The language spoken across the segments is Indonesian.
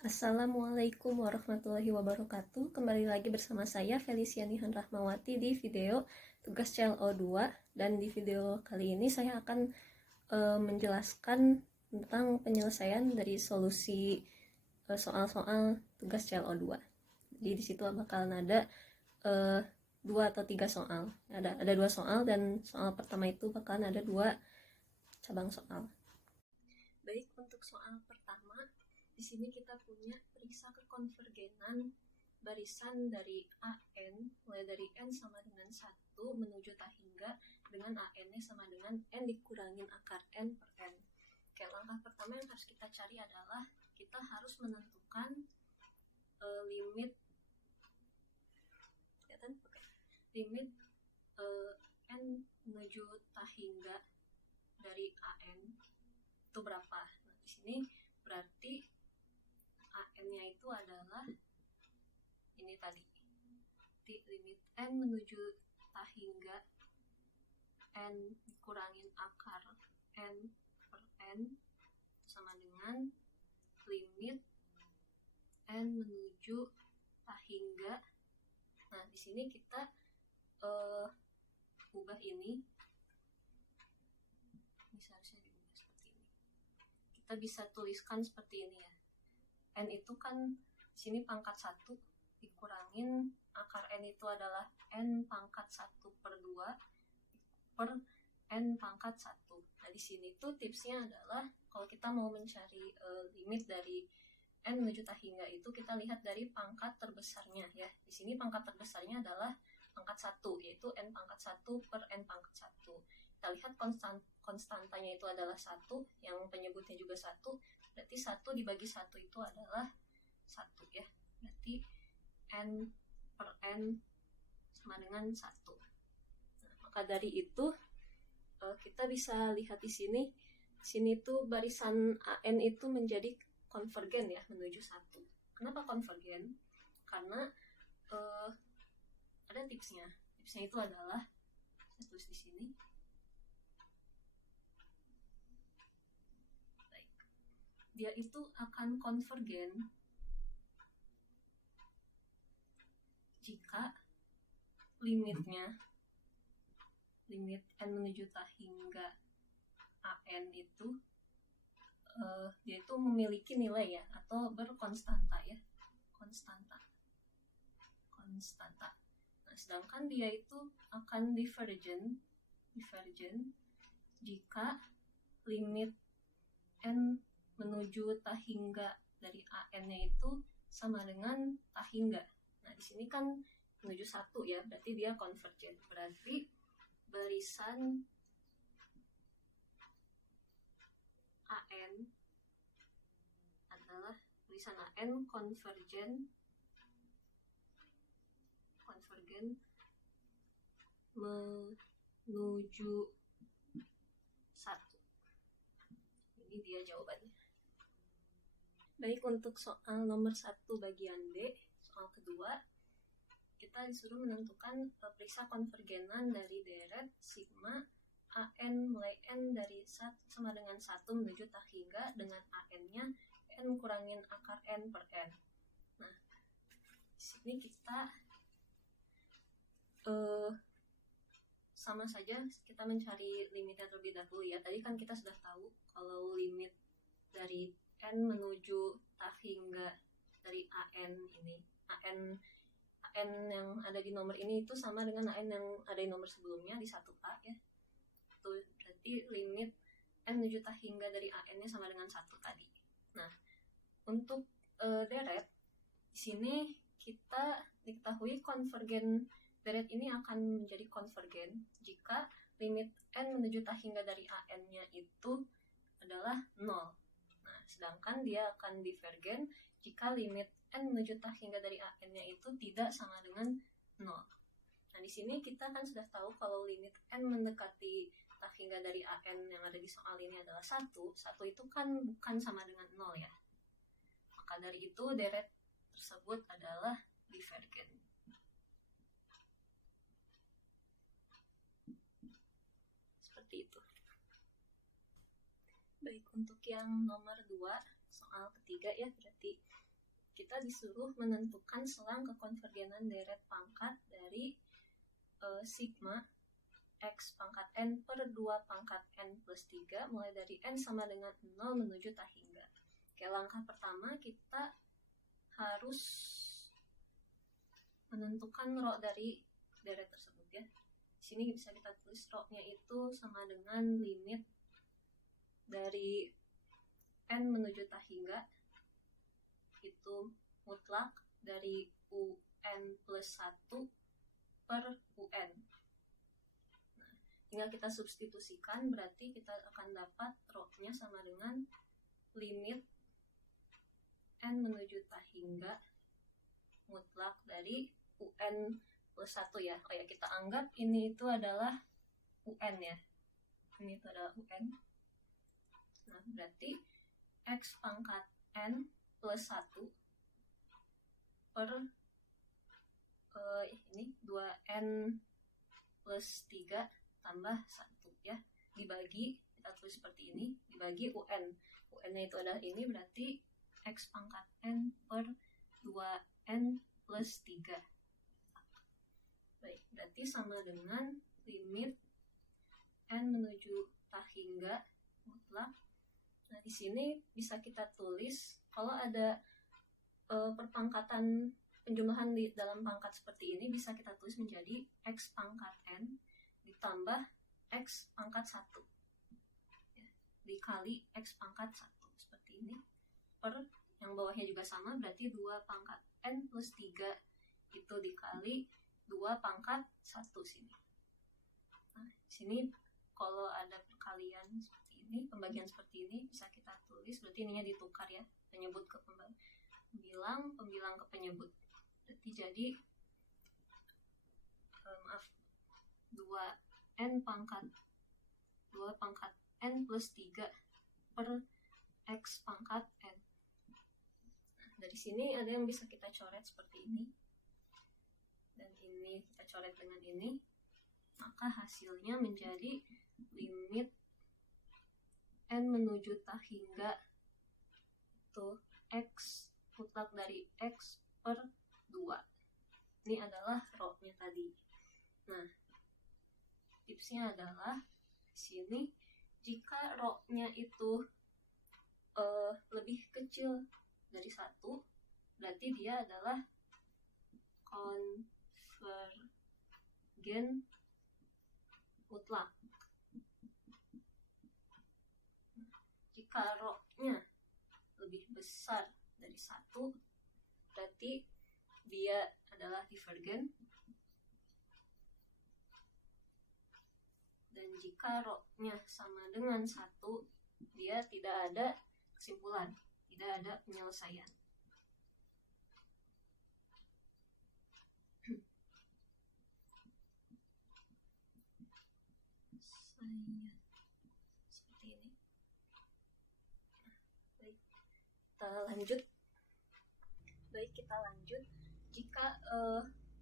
Assalamualaikum warahmatullahi wabarakatuh. Kembali lagi bersama saya Felicia Nihan Rahmawati di video tugas CLO2, dan di video kali ini saya akan menjelaskan tentang penyelesaian dari solusi soal-soal tugas CLO2. Jadi di situ bakalan ada 2 atau 3 soal. Ada 2 soal, dan soal pertama itu bakalan ada 2 cabang soal. Baik, untuk soal pertama, di sini kita punya periksa kekonvergenan barisan dari AN, mulai dari N sama dengan 1 menuju tak hingga dengan AN-nya sama dengan N dikurangin akar N per N. Oke, langkah pertama yang harus kita cari adalah kita harus menentukan limit N menuju tak hingga dari AN itu berapa. Nah, di sini berarti AN-nya itu adalah ini tadi. Di limit N menuju tak hingga N dikurangin akar N per N sama dengan limit N menuju tak hingga. Nah, di sini kita ubah ini seharusnya diubah seperti ini. Kita bisa tuliskan seperti ini ya. N itu kan di sini pangkat 1 dikurangin akar N itu adalah N pangkat 1 per 2 per N pangkat 1. Nah, di sini tuh tipsnya adalah kalau kita mau mencari limit dari N menuju tak hingga itu kita lihat dari pangkat terbesarnya ya. Di sini pangkat terbesarnya adalah pangkat 1, yaitu N pangkat 1 per N pangkat 1. Kita lihat konstantanya itu adalah 1, yang penyebutnya juga 1, berarti 1 dibagi 1 itu adalah 1 ya. Berarti N per N sama dengan 1. Nah, maka dari itu kita bisa lihat di sini. Di sini tuh barisan AN itu menjadi konvergen ya, menuju 1. Kenapa konvergen? Karena ada tipsnya. Tipsnya itu adalah, saya tulis di sini. Baik. Dia itu akan konvergen jika limitnya, limit N menuju tak hingga AN itu dia itu memiliki nilai ya, atau berkonstanta ya, konstanta. Nah, sedangkan dia itu akan divergen jika limit N menuju tak hingga dari AN-nya itu sama dengan tak hingga. Nah, di sini kan menuju 1 ya, berarti dia konvergen. Berarti barisan AN adalah barisan AN konvergen menuju 1. Ini dia jawabannya. Baik, untuk soal nomor 1 bagian D, soal kedua, kita disuruh menentukan periksa konvergenan dari deret sigma AN mulai N dari 1 sama dengan 1 menuju tak hingga dengan AN-nya N kurangin akar N per N. Nah, di sini kita sama saja kita mencari limitnya terlebih dahulu ya. Tadi kan kita sudah tahu kalau limit dari N menuju tak hingga dari AN ini, AN yang ada di nomor ini itu sama dengan AN yang ada di nomor sebelumnya di 1A ya. Itu berarti limit N menuju tak hingga dari AN-nya sama dengan 1 tadi. Nah, untuk deret di sini kita diketahui konvergen deret ini akan menjadi konvergen jika limit N menuju tak hingga dari AN-nya itu adalah 0. Nah, sedangkan dia akan divergen jika limit N menuju tak hingga dari AN-nya itu tidak sama dengan 0. Nah, di sini kita kan sudah tahu kalau limit N mendekati tak hingga dari AN yang ada di soal ini adalah 1. 1 itu kan bukan sama dengan 0 ya. Maka dari itu deret tersebut adalah divergen. Seperti itu. Baik, untuk yang nomor 2, soal ketiga ya, berarti kita disuruh menentukan selang kekonvergenan deret pangkat dari sigma x pangkat n per 2 pangkat n plus 3 mulai dari n sama dengan 0 menuju tak hingga. Oke, langkah pertama kita harus menentukan rho dari deret tersebut ya. Di sini bisa kita tulis rho-nya itu sama dengan limit dari n menuju tak hingga itu mutlak dari un plus 1 per un. Nah, tinggal kita substitusikan, berarti kita akan dapat rho-nya sama dengan limit n menuju tak hingga mutlak dari un plus 1 ya. Oh ya, kita anggap ini itu adalah un ya. Ini itu adalah un. Nah, berarti x pangkat n plus 1 per ini 2n plus 3 tambah 1 ya, dibagi, kita tulis seperti ini, dibagi un-nya itu adalah ini, berarti x pangkat n per 2n plus 3. Baik, berarti sama dengan limit n menuju tak hingga mutlak. Nah, di sini bisa kita tulis kalau ada perpangkatan penjumlahan di dalam pangkat seperti ini, bisa kita tulis menjadi x pangkat n ditambah x pangkat 1 ya, dikali x pangkat 1 seperti ini, per yang bawahnya juga sama, berarti 2 pangkat n plus 3 itu dikali 2 pangkat 1 sini. Nah, di sini kalau ada perkalian seperti ini, pembagian seperti ini, bisa kita tulis, berarti ininya ditukar ya, penyebut ke pembilang ke penyebut. Berarti jadi 2 pangkat n plus 3 per x pangkat n. Nah, dari sini ada yang bisa kita coret seperti ini, dan ini kita coret dengan ini, maka hasilnya menjadi limit n menuju tak hingga itu x mutlak dari x per 2. Ini adalah rho-nya tadi. Nah, tipsnya adalah di sini jika rho-nya itu lebih kecil dari 1, berarti dia adalah konvergen mutlak. Jika rho-nya lebih besar dari 1, berarti dia adalah divergen. Dan jika rho-nya sama dengan 1, dia tidak ada kesimpulan, tidak ada penyelesaian. Seperti ini. Baik, kita lanjut. Jika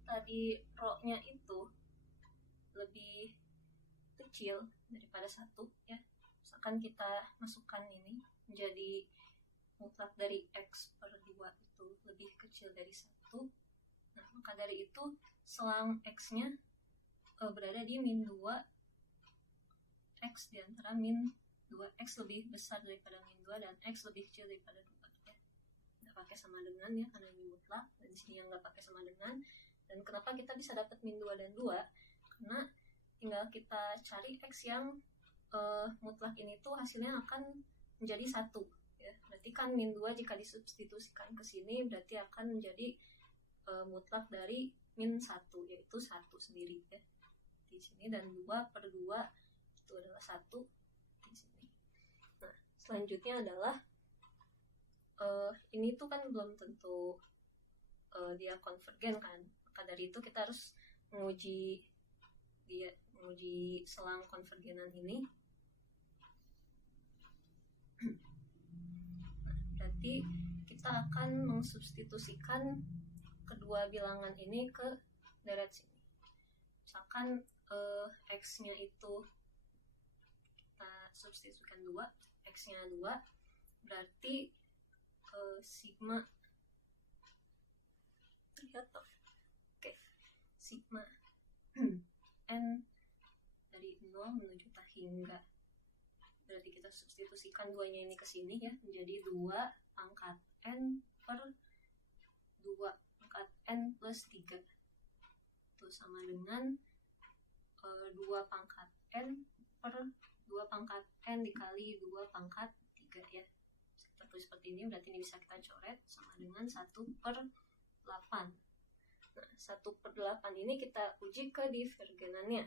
tadi rho-nya itu lebih kecil daripada 1 ya, misalkan kita masukkan ini menjadi mutlak dari x per 2 itu lebih kecil dari 1, nah maka dari itu selang x-nya berada di min 2 x di antara min 2x lebih besar daripada min 2 dan x lebih kecil daripada 2 ya. Nggak pakai sama dengan ya, karena ini mutlak, dan di sini yang nggak pakai sama dengan. Dan kenapa kita bisa dapat min 2 dan 2? Karena tinggal kita cari x yang mutlak ini tuh hasilnya akan menjadi 1 ya. Berarti kan min 2 jika disubstitusikan ke sini berarti akan menjadi mutlak dari min 1, yaitu 1 sendiri ya di sini, dan 2 per 2 itu adalah 1 di sini. Nah, selanjutnya adalah ini tuh kan belum tentu dia konvergen kan, maka dari itu kita harus menguji selang konvergenan ini. Berarti kita akan mensubstitusikan kedua bilangan ini ke deret sini. Misalkan x-nya itu kita substitusikan 2, x-nya 2, berarti sigma Lihat toh. Oke, sigma n dari 0 menuju tak hingga. Berarti kita substitusikan 2-nya ini ke sini ya, menjadi 2 pangkat n per 2 pangkat n plus 3. Itu sama dengan 2 pangkat n per 2 pangkat n dikali 2 pangkat 3 ya. Kita tulis seperti ini, berarti ini bisa kita coret sama dengan 1 per 8. Nah, 1 per 8 ini kita uji ke divergenannya.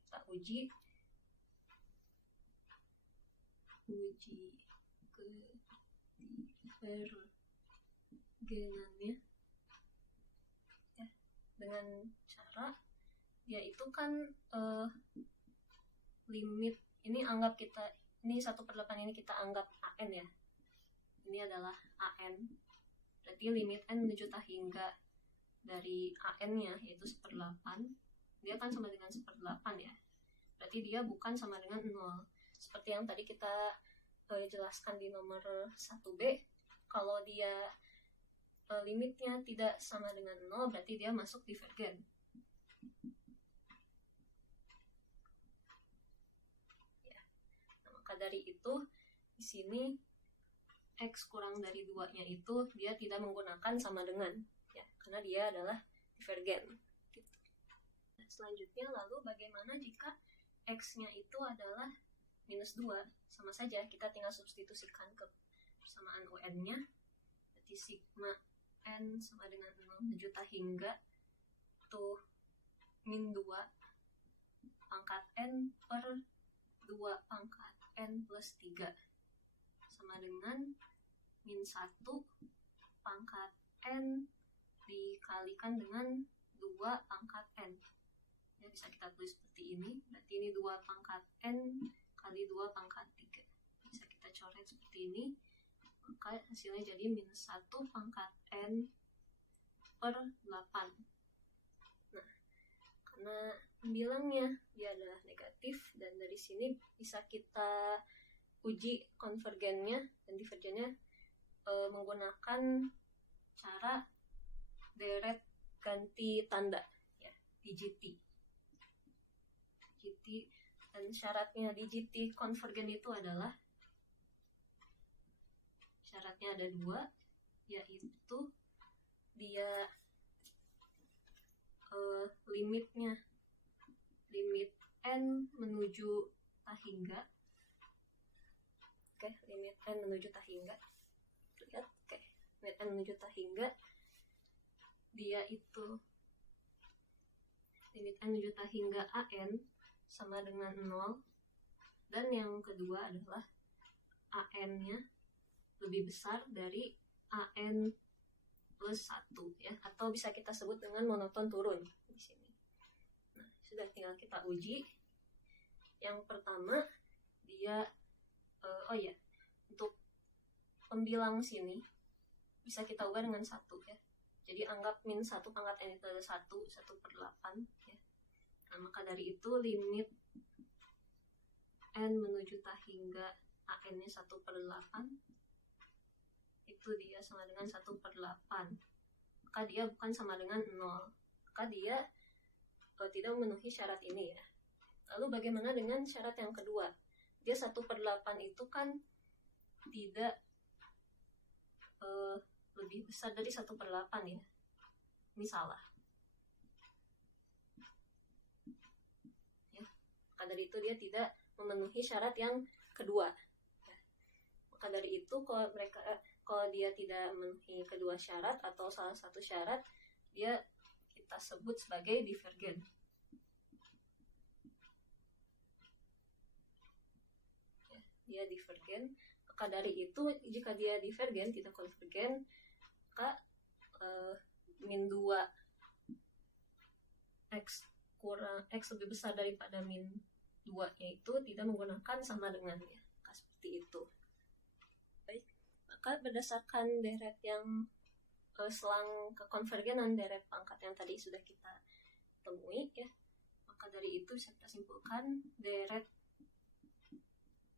Kita uji ke divergenannya ya, dengan cara yaitu kan limit ini anggap kita ini 1 per 8 ini kita anggap an ya, ini adalah an, berarti limit n menuju tak hingga dari an nya yaitu 1 per 8 dia kan sama dengan 1 per 8 ya, berarti dia bukan sama dengan 0 seperti yang tadi kita jelaskan di nomor 1b. Kalau dia limitnya tidak sama dengan 0 berarti dia masuk divergen. Ya. Nah, maka dari itu di sini x kurang dari 2-nya itu dia tidak menggunakan sama dengan ya, karena dia adalah divergen. Gitu. Nah, selanjutnya lalu bagaimana jika x-nya itu adalah minus 2? Sama saja, kita tinggal substitusikan ke persamaan un-nya. Berarti sigma n sama dengan 0 menuju tak hingga tuh min 2 pangkat n per 2 pangkat n plus 3 sama dengan min 1 pangkat n dikalikan dengan 2 pangkat n ya, bisa kita tulis seperti ini, berarti ini 2 pangkat n kali 2 pangkat 3 bisa kita coret seperti ini, maka hasilnya jadi minus 1 pangkat n per 8. Nah, karena bilangnya dia adalah negatif dan dari sini bisa kita uji konvergennya dan divergennya menggunakan cara deret ganti tanda ya, DGT. Dan syaratnya DGT konvergen itu adalah syaratnya ada 2, yaitu dia limitnya limit n menuju tak hingga. Oke, limit n menuju tak hingga. Lihat, oke, limit n menuju tak hingga dia itu limit n menuju tak hingga an sama dengan 0, dan yang kedua adalah an-nya lebih besar dari an plus 1 ya, atau bisa kita sebut dengan monoton turun di sini. Nah, sudah tinggal kita uji. Yang pertama dia untuk pembilang sini bisa kita ubah dengan 1 ya. Jadi anggap min 1 pangkat n itu adalah 1 per 8 ya. Nah, maka dari itu limit n menuju tak hingga an-nya 1 per 8 itu dia sama dengan 1 per 8. Maka dia bukan sama dengan 0. Maka dia tidak memenuhi syarat ini ya. Lalu bagaimana dengan syarat yang kedua? Dia 1 per 8 itu kan tidak lebih besar dari 1 per 8 ya. Ini salah. Ya. Maka dari itu dia tidak memenuhi syarat yang kedua. Ya. Maka dari itu kalau dia tidak memenuhi kedua syarat atau salah satu syarat, dia kita sebut sebagai divergen. Ya, dia divergen. Maka dari itu jika dia divergen tidak konvergen, maka min 2 x kurang x lebih besar daripada min 2 yaitu tidak menggunakan sama dengannya. Maka seperti itu. Baik. Maka berdasarkan deret yang selang kekonvergenan deret pangkat yang tadi sudah kita temui ya, maka dari itu bisa kita simpulkan deret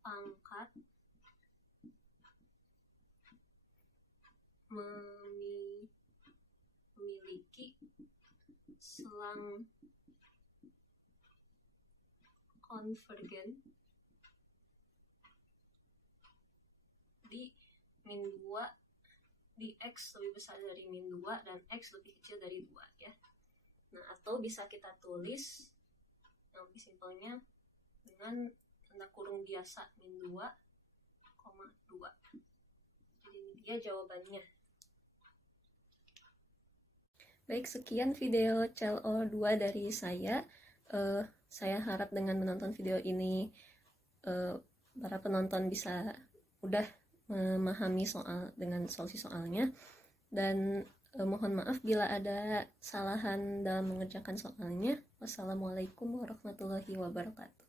pangkat memiliki selang konvergen di min 2 di X lebih besar dari min 2 dan X lebih kecil dari 2 ya. Nah, atau bisa kita tulis yang lebih simpelnya dengan tanda kurung biasa min 2,2. Jadi ini dia jawabannya. Baik, sekian video CELO 2 dari saya. Saya harap dengan menonton video ini para penonton bisa mudah memahami soal dengan solusi soalnya, dan mohon maaf bila ada kesalahan dalam mengerjakan soalnya. Wassalamualaikum warahmatullahi wabarakatuh.